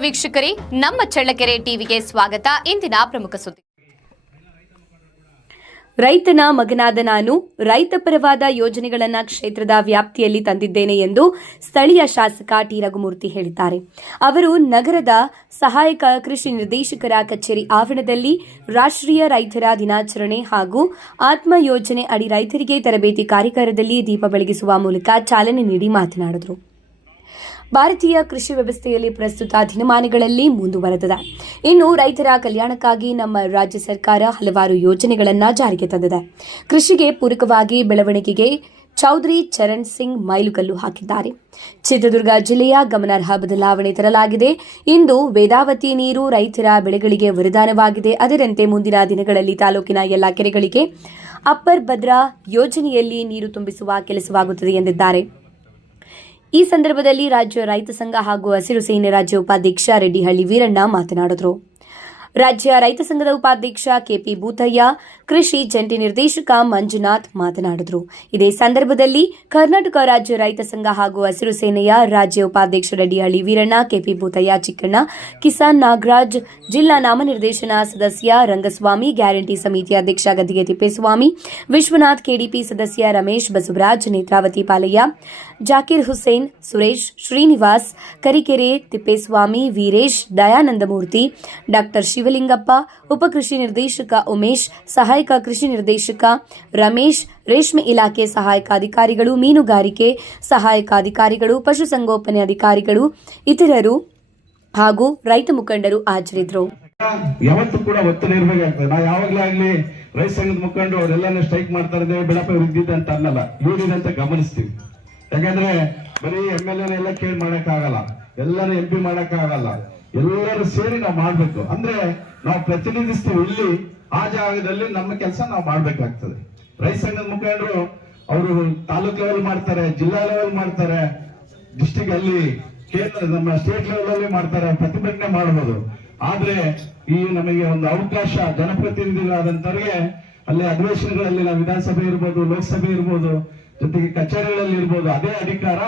ವೀಕ್ಷಕರೇ, ನಮ್ಮ ಚಳ್ಳಕೆರೆ ಟಿವಿಗೆ ಸ್ವಾಗತ. ಇಂದಿನ ಪ್ರಮುಖ ಸುದ್ದಿ. ರೈತನ ಮಗನಾದ ನಾನು ರೈತ ಪರವಾದ ಯೋಜನೆಗಳನ್ನು ಕ್ಷೇತ್ರದ ವ್ಯಾಪ್ತಿಯಲ್ಲಿ ತಂದಿದ್ದೇನೆ ಎಂದು ಸ್ಥಳೀಯ ಶಾಸಕ ಟಿ. ರಘುಮೂರ್ತಿ ಹೇಳಿದ್ದಾರೆ. ಅವರು ನಗರದ ಸಹಾಯಕ ಕೃಷಿ ನಿರ್ದೇಶಕರ ಕಚೇರಿ ಆವರಣದಲ್ಲಿ ರಾಷ್ಟ್ರೀಯ ರೈತರ ದಿನಾಚರಣೆ ಹಾಗೂ ಆತ್ಮ ಯೋಜನೆ ಅಡಿ ರೈತರಿಗೆ ತರಬೇತಿ ಕಾರ್ಯಕ್ರಮದಲ್ಲಿ ದೀಪ ಬೆಳಗಿಸುವ ಮೂಲಕ ಚಾಲನೆ ನೀಡಿ ಮಾತನಾಡಿದರು. ಭಾರತೀಯ ಕೃಷಿ ವ್ಯವಸ್ಥೆಯಲ್ಲಿ ಪ್ರಸ್ತುತ ದಿನಮಾನಗಳಲ್ಲಿ ಮುಂದುವರೆದಿದೆ. ಇನ್ನು ರೈತರ ಕಲ್ಯಾಣಕ್ಕಾಗಿ ನಮ್ಮ ರಾಜ್ಯ ಸರ್ಕಾರ ಹಲವಾರು ಯೋಜನೆಗಳನ್ನು ಜಾರಿಗೆ ತಂದಿದೆ. ಕೃಷಿಗೆ ಪೂರಕವಾಗಿ ಬೆಳವಣಿಗೆಗೆ ಚೌಧರಿ ಚರಣ್ ಸಿಂಗ್ ಮೈಲುಗಲ್ಲು ಹಾಕಿದ್ದಾರೆ. ಚಿತ್ರದುರ್ಗ ಜಿಲ್ಲೆಯ ಗಮನಾರ್ಹ ಬದಲಾವಣೆ ತರಲಾಗಿದೆ. ಇಂದು ವೇದಾವತಿ ನೀರು ರೈತರ ಬೆಳೆಗಳಿಗೆ ವರದಾನವಾಗಿದೆ. ಅದರಂತೆ ಮುಂದಿನ ದಿನಗಳಲ್ಲಿ ತಾಲೂಕಿನ ಎಲ್ಲ ಕೆರೆಗಳಿಗೆ ಅಪ್ಪರ್ ಭದ್ರಾ ಯೋಜನೆಯಲ್ಲಿ ನೀರು ತುಂಬಿಸುವ ಕೆಲಸವಾಗುತ್ತದೆ ಎಂದಿದ್ದಾರೆ. ಈ ಸಂದರ್ಭದಲ್ಲಿ ರಾಜ್ಯ ರೈತ ಸಂಘ ಹಾಗೂ ಹಸಿರು ಸೇನೆ ರಾಜ್ಯ ಉಪಾಧ್ಯಕ್ಷ ರೆಡ್ಡಿಹಳ್ಳಿ ವೀರಣ್ಣ ಮಾತನಾಡಿದರು. ರಾಜ್ಯ ರೈತ ಸಂಘದ ಉಪಾಧ್ಯಕ್ಷ ಕೆಪಿ ಭೂತಯ್ಯ ಕೃಷಿ ಜಂಟಿ ನಿರ್ದೇಶಕ ಮಂಜುನಾಥ್ ಮಾತನಾಡಿದರು. ಇದೇ ಸಂದರ್ಭದಲ್ಲಿ ಕರ್ನಾಟಕ ರಾಜ್ಯ ರೈತ ಸಂಘ ಹಾಗೂ ಹಸಿರು ಸೇನೆಯ ರಾಜ್ಯ ಉಪಾಧ್ಯಕ್ಷ ರಡಿಹಳ್ಳಿ ವೀರಣ್ಣ, ಕೆಪಿ ಭೂತಯ್ಯ, ಚಿಕ್ಕಣ್ಣ, ಕಿಸಾನ್ ನಾಗರಾಜ್, ಜಿಲ್ಲಾ ನಾಮನಿರ್ದೇಶನ ಸದಸ್ಯ ರಂಗಸ್ವಾಮಿ, ಗ್ಯಾರಂಟಿ ಸಮಿತಿ ಅಧ್ಯಕ್ಷ ಗದ್ದಿಗೆ ತಿಪ್ಪೇಸ್ವಾಮಿ ವಿಶ್ವನಾಥ್ ಕೆಡಿಪಿ ಸದಸ್ಯ ರಮೇಶ್ ಬಸವರಾಜ್, ನೇತ್ರಾವತಿ ಪಾಲಯ್ಯ, ಜಾಕೀರ್ ಹುಸೇನ್, ಸುರೇಶ್, ಶ್ರೀನಿವಾಸ್, ಕರಿಕೆರೆ ತಿಪ್ಪೇಸ್ವಾಮಿ, ವೀರೇಶ್ ದಯಾನಂದಮೂರ್ತಿ ಡಾಕ್ಟರ್ ಶಿವಲಿಂಗಪ್ಪ ಉಪಕೃಷಿ ನಿರ್ದೇಶಕ ಉಮೇಶ್ ಸಹಾಯಕ ಕೃಷಿ ನಿರ್ದೇಶಕ ರಮೇಶ್, ರೇಷ್ಮೆ ಇಲಾಖೆ ಸಹಾಯಕ ಅಧಿಕಾರಿಗಳು ಮೀನುಗಾರಿಕೆ ಸಹಾಯಕ ಅಧಿಕಾರಿಗಳು ಪಶುಸಂಗೋಪನೆ ಅಧಿಕಾರಿಗಳು ಇತರರು ಹಾಗೂ ರೈತ ಮುಖಂಡರು ಹಾಜರಿದ್ದರು. ಯಾವತ್ತೂ ಕೂಡ ಒತ್ತಡ ಇರ್ಬೇಕಾಗ್ತದೆ. ನಾ ಯಾವಾಗ್ಲೇ ಆಗ್ಲಿ ರೈತ ಸಂಘದ ಮುಖಂಡರು ಅವರೆಲ್ಲಾನು ಸ್ಟ್ರೈಕ್ ಮಾಡ್ತಾ ಇದ್ದೇವೆ ಬೆಳಪ ಇದ್ದಿದ್ದ ಅಂತ ಅನ್ನಲ್ಲ. ಇವ್ರಿದೆ ಅಂತ ಗಮನಿಸ್ತೀವಿ. ಯಾಕಂದ್ರೆ ಬರೀ ಎಂ ಎಲ್ ಎಲ್ಲ ಕೇಳಿ ಮಾಡಕ್ ಆಗಲ್ಲ ಎಲ್ಲರೂ ಎಂ ಪಿ ಆಗಲ್ಲ ಎಲ್ಲರೂ ಸೇರಿ ನಾವು ಮಾಡ್ಬೇಕು. ಅಂದ್ರೆ ನಾವು ಪ್ರತಿನಿಧಿಸ್ತೀವಿ ಇಲ್ಲಿ. ಆ ಜಾಗದಲ್ಲಿ ನಮ್ಮ ಕೆಲಸ ನಾವು ಮಾಡ್ಬೇಕಾಗ್ತದೆ. ರೈತ ಸಂಘದ ಮುಖಂಡರು ಅವರು ತಾಲೂಕ್ ಲೆವೆಲ್ ಮಾಡ್ತಾರೆ, ಜಿಲ್ಲಾ ಲೆವೆಲ್ ಮಾಡ್ತಾರೆ. ಡಿಸ್ಟಿಕ್ ಅಲ್ಲಿ ಕೇಂದ್ರ, ನಮ್ಮ ಸ್ಟೇಟ್ ಲೆವೆಲ್ ಅಲ್ಲಿ ಮಾಡ್ತಾರೆ, ಪ್ರತಿಭಟನೆ ಮಾಡಬಹುದು ಆದ್ರೆ ಈ ನಮಗೆ ಒಂದು ಅವಕಾಶ, ಜನಪ್ರತಿನಿಧಿಗಳಾದಂತವ್ರಿಗೆ ಅಲ್ಲಿ ಅಧಿವೇಶನಗಳಲ್ಲಿ ನಾವು ವಿಧಾನಸಭೆ ಇರ್ಬೋದು, ಲೋಕಸಭೆ ಇರ್ಬೋದು, ಜೊತೆಗೆ ಕಚೇರಿಗಳಲ್ಲಿ ಇರ್ಬೋದು, ಅದೇ ಅಧಿಕಾರ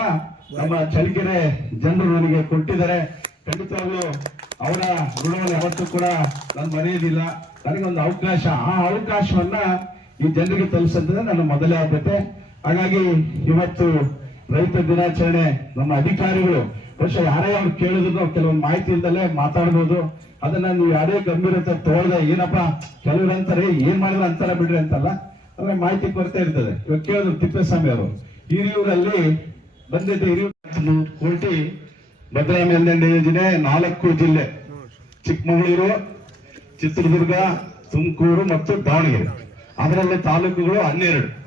ನಮ್ಮ ಚಳ್ಳಕೆರೆ ಜನರು ನನಗೆ ಕೊಟ್ಟಿದ್ದಾರೆ. ಖಂಡಿತವಾಗ್ಲೂ ಅವರ ಋಣವನ್ನು ಯಾವತ್ತೂ ಕೂಡ ನಾನು ಮರೆಯೋದಿಲ್ಲ ನನಗೆ ಒಂದು ಅವಕಾಶ, ಆ ಅವಕಾಶವನ್ನ ಈ ಜನರಿಗೆ ತಲುಪಿಸಂತಂದ್ರೆ ನನ್ನ ಮೊದಲೇ ಆದ್ಯತೆ. ಹಾಗಾಗಿ ಇವತ್ತು ರೈತ ದಿನಾಚರಣೆ, ನಮ್ಮ ಅಧಿಕಾರಿಗಳು, ಬಹುಶಃ ಯಾರೇ ಅವ್ರು ಕೇಳಿದ್ರು ಕೆಲವೊಂದು ಮಾಹಿತಿ ಮಾತಾಡ್ಬೋದು. ಅದನ್ನ ನೀವು ಯಾರೇ ಗಂಭೀರತೆ ತೋಳ್ದೆ, ಏನಪ್ಪ, ಕೆಲವ್ರು ಅಂತಾರೆ, ಏನ್ ಮಾಡಿದ್ರೆ ಅಂತಾರ ಬಿಡ್ರಿ ಅಂತಲ್ಲ. ಅಂದ್ರೆ ಮಾಹಿತಿ ಕೊರತೆ ಇರ್ತದೆ. ಇವಾಗ ಕೇಳಿದ್ರು ತಿಪ್ಪೇಸ್ವಾಮಿ ಅವರು, ಹಿರಿಯೂರಲ್ಲಿ ಬಂದಿದ್ದ ಹಿರಿಯೂರು ಕೋಟಿ ಭದ್ರಾ ಮೇಲ್ದಂಡೆ ಯೋಜನೆ ನಾಲ್ಕು ಜಿಲ್ಲೆ, ಚಿಕ್ಕಮಗಳೂರು ಚಿತ್ರದುರ್ಗ ತುಮಕೂರು ಮತ್ತು ದಾವಣಗೆರೆ. ಅದರಲ್ಲಿ ತಾಲೂಕುಗಳು ಹನ್ನೆರಡು.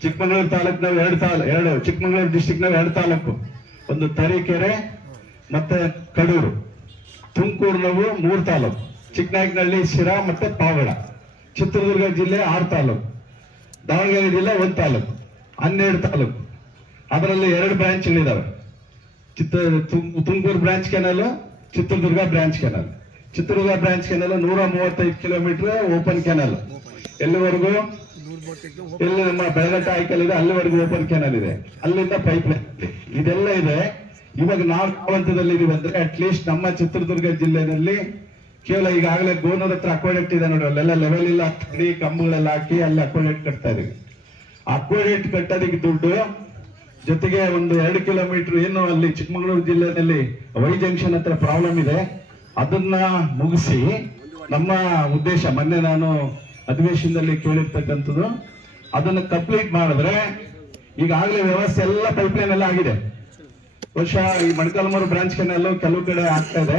ಚಿಕ್ಕಮಗಳೂರು ತಾಲೂಕಿನಾಗ ಎರಡು ತಾಲ ಎರಡು ಚಿಕ್ಕಮಗಳೂರು ಡಿಸ್ಟಿಕ್ ಎರಡು ತಾಲೂಕು. ಒಂದು ತರೀಕೆರೆ ಮತ್ತೆ ಕಡೂರು. ತುಮಕೂರಿನವು ಮೂರು ತಾಲೂಕು. ಚಿಕ್ಕನಾಯಕನಹಳ್ಳಿ ಶಿರಾ ಮತ್ತೆ ಪಾವಗಡ. ಚಿತ್ರದುರ್ಗ ಜಿಲ್ಲೆ ಆರು ತಾಲೂಕು. ದಾವಣಗೆರೆ ಜಿಲ್ಲೆ ಒಂದು ತಾಲೂಕು. ಹನ್ನೆರಡು ತಾಲೂಕು. ಅದರಲ್ಲಿ ಎರಡು ಬ್ರಾಂಚ್ಗಳಿದಾವೆ ಚಿತ್ರ ತುಮ್- Tumakuru branch canal Chitradurga branch canal Chitradurga branch canal ನೂರ ಮೂವತ್ತೈದು ಕಿಲೋಮೀಟರ್ ಓಪನ್ ಕೆನಲ್ ಎಲ್ಲಿವರೆಗೂ? ಇಲ್ಲಿ ನಮ್ಮ ಬೆಳಗಟ್ಟ ಆಯ್ಕಲ್ ಇದೆ ಅಲ್ಲಿವರೆಗೂ ಓಪನ್ ಕೆನಲ್ ಇದೆ. ಅಲ್ಲಿಂದ ಪೈಪ್ ಲೈನ್ ಇದೆ. ಇದೆಲ್ಲ ಇದೆ. ಇವಾಗ ಯಾವ ಹಂತದಲ್ಲಿ ಇದೀವಿ ಅಂದ್ರೆ ಅಟ್ ಲೀಸ್ಟ್ ನಮ್ಮ ಚಿತ್ರದುರ್ಗ ಜಿಲ್ಲೆಯಲ್ಲಿ ಕೇವಲ ಈಗಾಗಲೇ ಗೋನೂರ್ ಹತ್ರ ಅಕ್ವಾಡೆಕ್ಟ್ ಇದೆ ನೋಡಿ, ಅಲ್ಲೆಲ್ಲ ಲೆವೆಲ್ ಇಲ್ಲ. ಕಡಿ ಕಂಬಗಳೆಲ್ಲ ಹಾಕಿ ಅಲ್ಲಿ ಅಕ್ವಾಡೆಕ್ಟ್ ಕಟ್ತಾ ಇದೀವಿ. ಅಕ್ವಾಡೆಕ್ಟ್ ಕಟ್ಟೋದಕ್ಕೆ ದುಡ್ಡು ಜೊತೆಗೆ ಒಂದು ಎರಡು ಕಿಲೋಮೀಟರ್ ಏನು ಅಲ್ಲಿ ಚಿಕ್ಕಮಗಳೂರು ಜಿಲ್ಲೆಯಲ್ಲಿ ವೈ ಜಂಕ್ಷನ್ ಹತ್ರ ಪ್ರಾಬ್ಲಮ್ ಇದೆ. ಅದನ್ನ ಮುಗಿಸಿ ನಮ್ಮ ಉದ್ದೇಶ, ಮೊನ್ನೆ ನಾನು ಅಧಿವೇಶನದಲ್ಲಿ ಕೇಳಿರ್ತಕ್ಕಂಥದ್ದು, ಅದನ್ನು ಕಂಪ್ಲೀಟ್ ಮಾಡಿದ್ರೆ ಈಗಾಗಲೇ ವ್ಯವಸ್ಥೆ ಎಲ್ಲ ಪೈಪ್ಲೈನ್ ಎಲ್ಲ ಆಗಿದೆ. ಬಹುಶಃ ಈ ಮಣಕಲ್ಮೂರು ಬ್ರಾಂಚ್ ಕೆನಲ್ ಕೆಲವು ಕಡೆ ಆಗ್ತಾ ಇದೆ.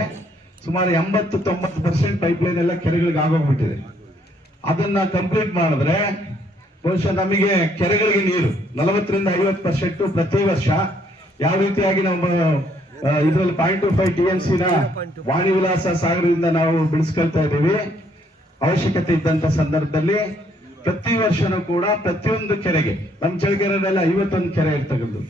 ಸುಮಾರು ಎಂಬತ್ತು ತೊಂಬತ್ತು ಪರ್ಸೆಂಟ್ ಪೈಪ್ಲೈನ್ ಎಲ್ಲ ಕೆರೆಗಳಿಗೆ ಆಗೋಗ್ಬಿಟ್ಟಿದೆ. ಅದನ್ನ ಕಂಪ್ಲೀಟ್ ಮಾಡಿದ್ರೆ ಬಹುಶಃ ನಮಗೆ ಕೆರೆಗಳಿಗೆ ನೀರು, ನಲವತ್ತರಿಂದ ಐವತ್ತು ಪರ್ಸೆಂಟ್ ಪ್ರತಿ ವರ್ಷ ಯಾವ ರೀತಿಯಾಗಿ ನಮ್ಮ ಇದರಲ್ಲಿ point two five T M C ನ ವಾಣಿ ವಿಲಾಸ ಸಾಗರದಿಂದ ನಾವು ಬಿಡಿಸ್ಕೊಳ್ತಾ ಇದ್ದೀವಿ. ಅವಶ್ಯಕತೆ ಇದ್ದಂತ ಸಂದರ್ಭದಲ್ಲಿ ಪ್ರತಿ ವರ್ಷನೂ ಕೂಡ ಪ್ರತಿಯೊಂದು ಕೆರೆಗೆ ನಮ್ಮ ಚಳಿಕೆರೆಯಲ್ಲಿ ಐವತ್ತೊಂದು ಕೆರೆ ಇರ್ತಕ್ಕಂಥದ್ದು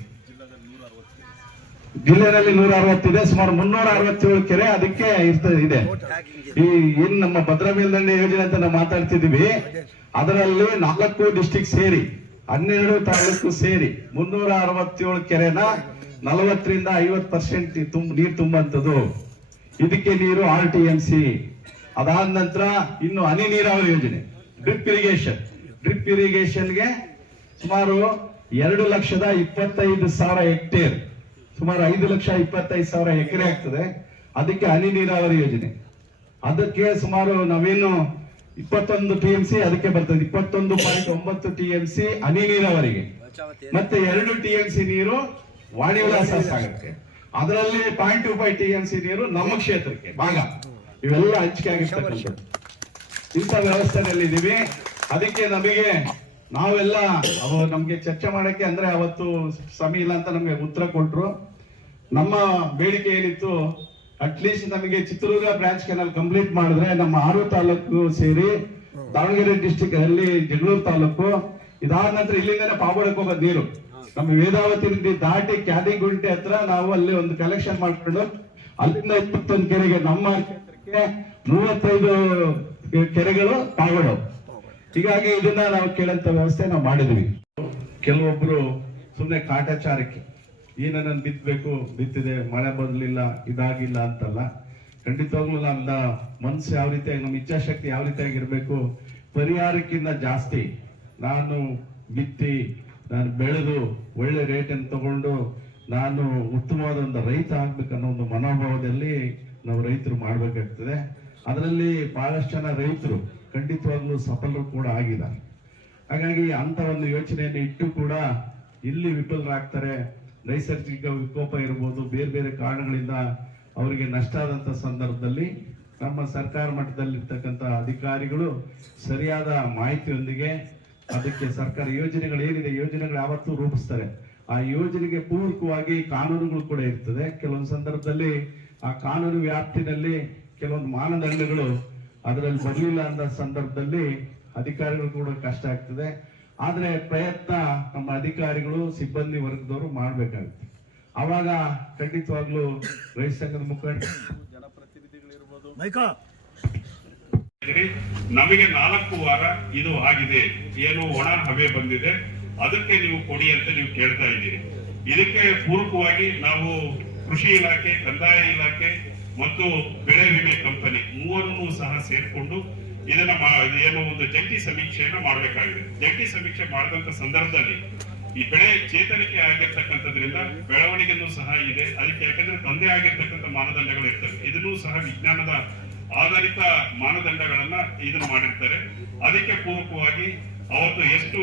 ಜಿಲ್ಲೆಯಲ್ಲಿ ನೂರ ಅರವತ್ತಿದೆ ಸುಮಾರು ಮುನ್ನೂರ ಅರವತ್ತೇಳು ಕೆರೆ ಅದಕ್ಕೆ ಇದೆ. ಈ ಏನ್ ನಮ್ಮ ಭದ್ರಾ ಮೇಲ್ದಂಡೆ ಯೋಜನೆ ಅಂತ ನಾವು ಮಾತಾಡ್ತಿದೀವಿ ಅದರಲ್ಲಿ ನಾಲ್ಕು ಡಿಸ್ಟಿಕ್ ಸೇರಿ ಹನ್ನೆರಡು ತಾಲೂಕು ಸೇರಿ ಮುನ್ನೂರ ಅರವತ್ತೇಳು ಕೆರೆನ ನಲವತ್ತರಿಂದ ಐವತ್ತು ಪರ್ಸೆಂಟ್ ತುಂಬ, ನೀರು ತುಂಬಂತದ್ದು. ಇದಕ್ಕೆ ನೀರು ಆರ್ ಟಿ ಎಂ ಸಿ ಅದಾದ ನಂತರ ಇನ್ನು ಹನಿ ನೀರಾವರಿ ಯೋಜನೆ ಡ್ರಿಪ್ ಇರಿಗೇಷನ್ ಡ್ರಿಪ್ ಇರಿಗೇಷನ್ಗೆ ಸುಮಾರು ಎರಡು ಲಕ್ಷದ ಇಪ್ಪತ್ತೈದು ಸಾವಿರ ಹೆಕ್ಟೇರ್ ಸುಮಾರು ಐದು ಲಕ್ಷ ಇಪ್ಪತ್ತೈದು ಸಾವಿರ ಎಕರೆ ಆಗ್ತದೆ. ಅದಕ್ಕೆ ಹನಿ ನೀರಾವರಿ ಯೋಜನೆ. ಅದಕ್ಕೆ ಸುಮಾರು ನಾವೇನು ಇಪ್ಪತ್ತೊಂದು ಟಿ ಎಂ ಸಿ ಅದಕ್ಕೆ ಬರ್ತದೆ. ಇಪ್ಪತ್ತೊಂದು ಪಾಯಿಂಟ್ ಒಂಬತ್ತು ಟಿ ಎಂ ಸಿ ಹನಿ ನೀರಾವರಿಗೆ. ಮತ್ತೆ ಎರಡು ಟಿ ಎಂ ಸಿ ನೀರು ವಾಣಿ ವಿಲಾಸ ಸಾಗರಕ್ಕೆ. ಅದರಲ್ಲಿ point two five T N C ನೀರು ನಮ್ಮ ಕ್ಷೇತ್ರಕ್ಕೆ, ಭಾಗ. ಇವೆಲ್ಲ ಹಂಚಿಕೆ ಆಗಿರ್ತಕ್ಕಂಥದ್ದು. ಇಂಥ ವ್ಯವಸ್ಥೆಯಲ್ಲಿ ಇದೀವಿ. ಅದಕ್ಕೆ ನಮಗೆ ನಾವೆಲ್ಲ ಅವ ನಮ್ಗೆ ಚರ್ಚೆ ಮಾಡಕ್ಕೆ ಅಂದ್ರೆ ಅವತ್ತು ಸಮಯ ಇಲ್ಲ ಅಂತ ನಮ್ಗೆ ಉತ್ತರ ಕೊಟ್ರು. ನಮ್ಮ ಬೇಡಿಕೆ ಏನಿತ್ತು ಅಟ್ಲೀಸ್ಟ್ ನಮಗೆ ಚಿತ್ರದುರ್ಗ ಬ್ರಾಂಚ್ ಕೆನಲ್ ಕಂಪ್ಲೀಟ್ ಮಾಡಿದ್ರೆ ನಮ್ಮ ಆರು ತಾಲೂಕು ಸೇರಿ ದಾವಣಗೆರೆ ಡಿಸ್ಟಿಕ್ ಅಲ್ಲಿ ಜಗಳೂರು ತಾಲೂಕು. ಇದಾದ ನಂತರ ಇಲ್ಲಿಂದನೇ ಪಾವಡಕ್ಕೆ ಹೋಗೋದು ನೀರು. ನಮ್ಮ ವೇದಾವತಿ ನದಿ ದಾಟಿ ಕ್ಯಾದಿಗುಂಟೆ ಹತ್ರ ನಾವು ಅಲ್ಲಿ ಒಂದು ಕಲೆಕ್ಷನ್ ಮಾಡ್ಕೊಂಡು ಅಲ್ಲಿಂದ ಇಪ್ಪತ್ತೊಂದು ಕೆರೆಗೆ ನಮ್ಮ ಕ್ಷೇತ್ರಕ್ಕೆ ಮೂವತ್ತೈದು ಕೆರೆಗಳು ಪಾವಡು ಹೀಗಾಗಿ ಇದನ್ನ ನಾವು ಕೇಳಂತ ವ್ಯವಸ್ಥೆ ನಾವು ಮಾಡಿದ್ವಿ. ಕೆಲವೊಬ್ರು ಸುಮ್ಮನೆ ಕಾಟಾಚಾರಕ್ಕೆ ಏನನ್ನ ಬಿತ್ತಬೇಕು ಬಿತ್ತಿದೆ, ಮಳೆ ಬರಲಿಲ್ಲ, ಇದಾಗಿಲ್ಲ ಅಂತಲ್ಲ. ಖಂಡಿತವಾಗ್ಲೂ ನಮ್ಮ ಮನಸ್ಸು ಯಾವ ರೀತಿಯಾಗಿ ನಮ್ಮ ಇಚ್ಛಾಶಕ್ತಿ ಯಾವ ರೀತಿಯಾಗಿ ಇರಬೇಕು ಪರಿಹಾರಕ್ಕಿಂತ ಜಾಸ್ತಿ ನಾನು ಬಿತ್ತಿ ನಾನು ಬೆಳೆದು ಒಳ್ಳೆ ರೇಟನ್ನು ತಗೊಂಡು ನಾನು ಉತ್ತಮವಾದ ಒಂದು ರೈತ ಆಗ್ಬೇಕನ್ನೋ ಒಂದು ಮನೋಭಾವದಲ್ಲಿ ನಾವು ರೈತರು ಮಾಡಬೇಕಾಗ್ತದೆ. ಅದರಲ್ಲಿ ಬಹಳಷ್ಟು ಜನ ರೈತರು ಖಂಡಿತವಾಗ್ಲೂ ಸಫಲರು ಕೂಡ ಆಗಿದ್ದಾರೆ. ಹಾಗಾಗಿ ಅಂತ ಒಂದು ಯೋಚನೆಯನ್ನು ಇಟ್ಟು ಕೂಡ ಇಲ್ಲಿ ವಿಫಲರಾಗ್ತಾರೆ. ನೈಸರ್ಗಿಕ ವಿಕೋಪ ಇರ್ಬೋದು, ಬೇರೆ ಬೇರೆ ಕಾರಣಗಳಿಂದ ಅವರಿಗೆ ನಷ್ಟ ಆದಂತ ಸಂದರ್ಭದಲ್ಲಿ ನಮ್ಮ ಸರ್ಕಾರ ಮಟ್ಟದಲ್ಲಿರ್ತಕ್ಕಂಥ ಅಧಿಕಾರಿಗಳು ಸರಿಯಾದ ಮಾಹಿತಿಯೊಂದಿಗೆ ಅದಕ್ಕೆ ಸರ್ಕಾರ ಯೋಜನೆಗಳು ಏನಿದೆ ಯೋಜನೆಗಳು ಯಾವತ್ತೂ ರೂಪಿಸ್ತಾರೆ. ಆ ಯೋಜನೆಗೆ ಪೂರಕವಾಗಿ ಕಾನೂನುಗಳು ಕೂಡ ಇರ್ತದೆ. ಕೆಲವೊಂದು ಸಂದರ್ಭದಲ್ಲಿ ಆ ಕಾನೂನು ವ್ಯಾಪ್ತಿನಲ್ಲಿ ಕೆಲವೊಂದು ಮಾನದಂಡಗಳು ಅದರಲ್ಲಿ ಬರಲಿಲ್ಲ ಅಂದ ಸಂದರ್ಭದಲ್ಲಿ ಅಧಿಕಾರಿಗಳು ಕೂಡ ಕಷ್ಟ ಆಗ್ತದೆ. ಆದರೆ ಪ್ರಯತ್ನ ನಮ್ಮ ಅಧಿಕಾರಿಗಳು ಸಿಬ್ಬಂದಿ ವರ್ಗದವರು ಮಾಡ್ಬೇಕಾಗುತ್ತೆ. ಅವಾಗ ಖಂಡಿತವಾಗ್ಲೂ ರೈತ ಸಂಘದ ಮುಖಂಡ ಜನಪ್ರತಿನಿಧಿಗಳಿರ್ಬೋದು. ನಮಗೆ ನಾಲ್ಕು ವಾರ ಇದು ಆಗಿದೆ. ಏನು ಒಣ ಹವೆ ಬಂದಿದೆ. ಅದಕ್ಕೆ ನೀವು ಕೊಡಿ ಅಂತ ನೀವು ಕೇಳ್ತಾ ಇದ್ದೀರಿ. ಇದಕ್ಕೆ ಪೂರಕವಾಗಿ ನಾವು ಕೃಷಿ ಇಲಾಖೆ, ಕಂದಾಯ ಇಲಾಖೆ ಮತ್ತು ಬೆಳೆ ವಿಮೆ ಕಂಪನಿ ಮೂವರನ್ನು ಸಹ ಸೇರ್ಕೊಂಡು ಇದನ್ನ ಏನು ಒಂದು ಜಂಟಿ ಸಮೀಕ್ಷೆಯನ್ನ ಮಾಡಬೇಕಾಗಿದೆ. ಜಂಟಿ ಸಮೀಕ್ಷೆ ಮಾಡಿದಂತ ಸಂದರ್ಭದಲ್ಲಿ ಈ ಬೆಳೆ ಚೇತರಿಕೆ ಆಗಿರ್ತಕ್ಕಂಥದ್ರಿಂದ ಬೆಳವಣಿಗೆನೂ ಸಹ ಇದೆ. ಅದಕ್ಕೆ ಯಾಕಂದ್ರೆ ತಂದೆ ಆಗಿರ್ತಕ್ಕಂಥ ಮಾನದಂಡಗಳು ಇರ್ತವೆ. ಇದನ್ನೂ ಸಹ ವಿಜ್ಞಾನದ ಆಧಾರಿತ ಮಾನದಂಡಗಳನ್ನ ಇದನ್ನು ಮಾಡಿರ್ತಾರೆ. ಅದಕ್ಕೆ ಪೂರಕವಾಗಿ ಅವತ್ತು ಎಷ್ಟು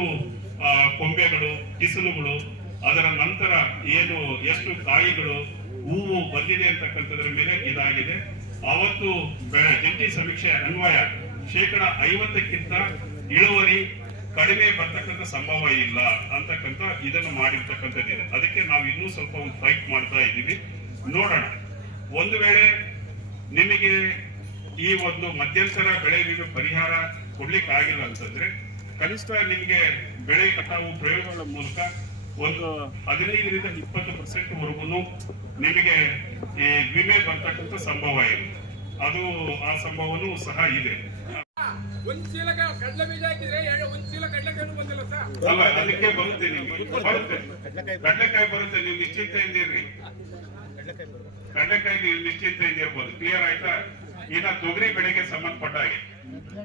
ಕೊಂಬೆಗಳು, ಕಿಸಲುಗಳು, ಅದರ ನಂತರ ಏನು, ಎಷ್ಟು ಕಾಯಿಗಳು, ಹೂವು ಬಂದಿದೆ ಅಂತಕ್ಕಂಥದ್ರ ಮೇಲೆ ಇದಾಗಿದೆ. ಅವತ್ತು ಜಂಟಿ ಸಮೀಕ್ಷೆ ಅನ್ವಯ ಶೇಕಡ ಐವತ್ತಕ್ಕಿಂತ ಇಳುವರಿ ಕಡಿಮೆ ಬರ್ತಕ್ಕಂಥ ಸಂಭವ ಇಲ್ಲ ಅಂತಕ್ಕಂಥ ಇದನ್ನು ಮಾಡಿರ್ತಕ್ಕಂಥದ್ದಿದೆ. ಅದಕ್ಕೆ ನಾವು ಇನ್ನೂ ಸ್ವಲ್ಪ ಒಂದು ಫೈಟ್ ಮಾಡ್ತಾ ಇದ್ದೀವಿ. ನೋಡೋಣ. ಒಂದು ವೇಳೆ ನಿಮಗೆ ಈ ಒಂದು ಮಧ್ಯಂತರ ಬೆಳೆ ವಿಮೆ ಪರಿಹಾರ ಕೊಡ್ಲಿಕ್ಕೆ ಆಗಿಲ್ಲ ಅಂತಂದ್ರೆ ಕನಿಷ್ಠ ನಿಮ್ಗೆ ಬೆಳೆ ಕಟಾವು ಪ್ರಯೋಗಗಳ ಮೂಲಕ ಒಂದು ಹದಿನೈದರಿಂದ ಇಪ್ಪತ್ತು ಪರ್ಸೆಂಟ್ ವರೆಗೂ ನಿಮಗೆ ಈ ವಿಮೆ ಬರ್ತಕ್ಕಂಥ ಸಂಭವ ಇದೆ. ಅದು ಆ ಸಂಭವನೂ ಸಹ ಇದೆ. ಒಂದ್ ಚೀಲ ಕ- ಬೀಜ ಹಾಕಿದ್ರೆ ಎರಡು- ಒಂದ್ ಚೀಲ ಕಡ್ಲೆಕಾಯಿನೂ ಬಂದಿಲ್ಲ ಸರ್. ಅಲ್ಲ ಅದಕ್ಕೆ ಬರುತ್ತೆ ನಿಮ್ಗೆ. ಬರುತ್ತೆ. ಕಡಲೆಕಾಯಿ ಬರುತ್ತೆ ನೀವು ನಿಶ್ಚಿಂತೆಯಿಂದ ಇದ್ದೀರಿ. ಕಡಲೆಕಾಯಿ ನೀವು ನಿಶ್ಚಿಂತೆಯಿಂದ ಇರ್ಬೋದು ಕ್ಲಿಯರ್ ಆಯ್ತಾ? ಇನ್ನ ತೊಗರಿ ಬೆಳೆಗೆ ಸಂಬಂಧಪಟ್ಟ ಹಾಗೆ.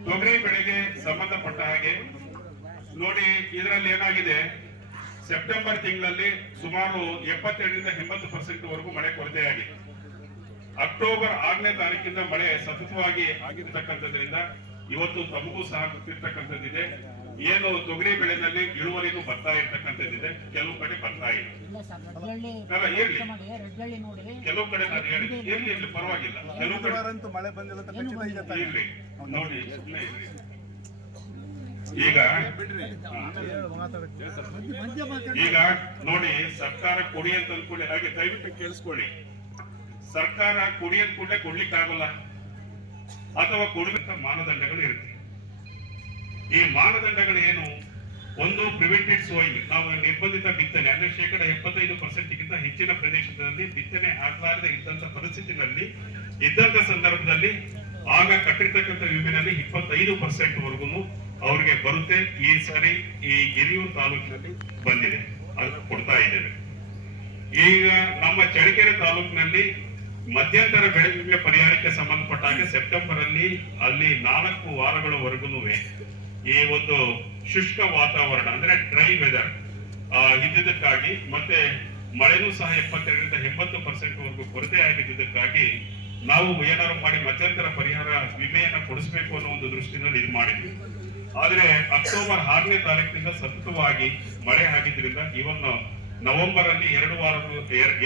ತೊಗರಿ ಬೆಳೆಗೆ ಸಂಬಂಧಪಟ್ಟ ಹಾಗೆ. ನೋಡಿ, ಇದರಲ್ಲಿ ಏನಾಗಿದೆ? ಸೆಪ್ಟೆಂಬರ್ ತಿಂಗಳಲ್ಲಿ ಸುಮಾರು ಎಪ್ಪತ್ತೆರಡರಿಂದ ಎಂಬತ್ತು ಪರ್ಸೆಂಟ್ ವರೆಗೂ ಮಳೆ ಕೊರತೆ ಆಗಿದೆ ಅಕ್ಟೋಬರ್ ಆರನೇ ತಾರೀಕಿಂದ ಮಳೆ ಸತತವಾಗಿ ಆಗಿರ್ತಕ್ಕಂಥದ್ರಿಂದ, ಇವತ್ತು ತಮಗೂ ಸಹ ಗೊತ್ತಿರ್ತಕ್ಕಂಥದ್ದಿದೆ. ಏನು ತೊಗರಿ ಬೆಳೆನಲ್ಲಿ ಇಳುವರಿಗೂ ಬರ್ತಾ ಇರ್ತಕ್ಕಂಥದ್ದಿದೆ ಕೆಲವು ಕಡೆ ಬರ್ತಾ ಇದೆ. ಇಲ್ಲ ಕೆಲವು ಕಡೆ ನಾನು ಹೇಳಿ ಇರ್ಲಿ. ಇರ್ಲಿ ಪರವಾಗಿಲ್ಲ. ಕೆಲವು ಕಡೆ ಅಂತೂ ಮಳೆ ಬಂದಿಲ್ಲ ಇರ್ಲಿ. ನೋಡಿ ಸುಮ್ಮನೆ ಇರ್ಲಿ. ಈಗ ಈಗ ನೋಡಿ ಸರ್ಕಾರ ಕೊಡಿ ಅಂತ ಅನ್ಕೊಳ್ಳಿ ಹಾಗೆ ದಯವಿಟ್ಟು ಕೇಳಿಸ್ಕೊಳ್ಳಿ. ಸರ್ಕಾರ ಕೊಡಿ ಅಂತ ಕೂಡಲೇ ಕೊಡ್ಲಿಕ್ಕೆ ಆಗಲ್ಲ ಅಥವಾ ಕೊಡಬೇಕ ಮಾನದಂಡಗಳು ಇರುತ್ತೆ. ಈ ಮಾನದಂಡಗಳು ಏನು? ಒಂದು ಪ್ರಿವೆಂಟೆಡ್ ಸೋಯಿಂಗ್ ನಾವು ನಿರ್ಬಂಧಿತ ಬಿತ್ತನೆ, ಅಂದ್ರೆ ಶೇಕಡ ಎಪ್ಪತ್ತೈದು ಪರ್ಸೆಂಟ್ಗಿಂತ ಹೆಚ್ಚಿನ ಪ್ರದೇಶದಲ್ಲಿ ಬಿತ್ತನೆ ಆಗಲಾರದೆ ಇದ್ದಂತ ಪರಿಸ್ಥಿತಿನಲ್ಲಿ ಇದ್ದಂತ ಸಂದರ್ಭದಲ್ಲಿ ಆಗ ಕಟ್ಟಿರ್ತಕ್ಕಂಥ ವಿಮೆನಲ್ಲಿ ಇಪ್ಪತ್ತೈದು ಪರ್ಸೆಂಟ್ ವರೆಗೂ ಅವ್ರಿಗೆ ಬರುತ್ತೆ. ಈ ಸಾರಿ ಈ ಹಿರಿಯೂರು ತಾಲೂಕಿನಲ್ಲಿ ಬಂದಿದೆ. ಅದು ಕೊಡ್ತಾ ಇದ್ದೇವೆ. ಈಗ ನಮ್ಮ ಚಳ್ಳಕೆರೆ ತಾಲೂಕಿನಲ್ಲಿ ಮಧ್ಯಂತರ ಬೆಳೆ ವಿಮೆ ಪರಿಹಾರಕ್ಕೆ ಸಂಬಂಧಪಟ್ಟ ಹಾಗೆ ಸೆಪ್ಟೆಂಬರ್ ಅಲ್ಲಿ ಅಲ್ಲಿ ನಾಲ್ಕು ವಾರಗಳವರೆಗೂ ಈ ಒಂದು ಶುಷ್ಕ ವಾತಾವರಣ, ಅಂದ್ರೆ ಡ್ರೈ ವೆದರ್ ಇದ್ದಿದ್ದಕ್ಕಾಗಿ ಮತ್ತೆ ಮಳೆನೂ ಸಹ ಎಪ್ಪತ್ತೆರಡರಿಂದ ಎಂಬತ್ತು ಪರ್ಸೆಂಟ್ ವರೆಗೂ ಕೊರತೆ ಆಗಿದ್ದಕ್ಕಾಗಿ ನಾವು ಏನಾದ್ರು ಮಾಡಿ ಮಧ್ಯಂತರ ಪರಿಹಾರ ವಿಮೆಯನ್ನ ಕೊಡಿಸಬೇಕು ಅನ್ನೋ ಒಂದು ದೃಷ್ಟಿಯಿಂದ ಇದು ಮಾಡಿದ್ವಿ. ಆದ್ರೆ ಅಕ್ಟೋಬರ್ ಆರನೇ ತಾರೀಕಿನಿಂದ ಸತತವಾಗಿ ಮಳೆ ಆಗಿದ್ರಿಂದ ಇವನ್ ನವೆಂಬರ್ ಅಲ್ಲಿ ಎರಡು ವಾರ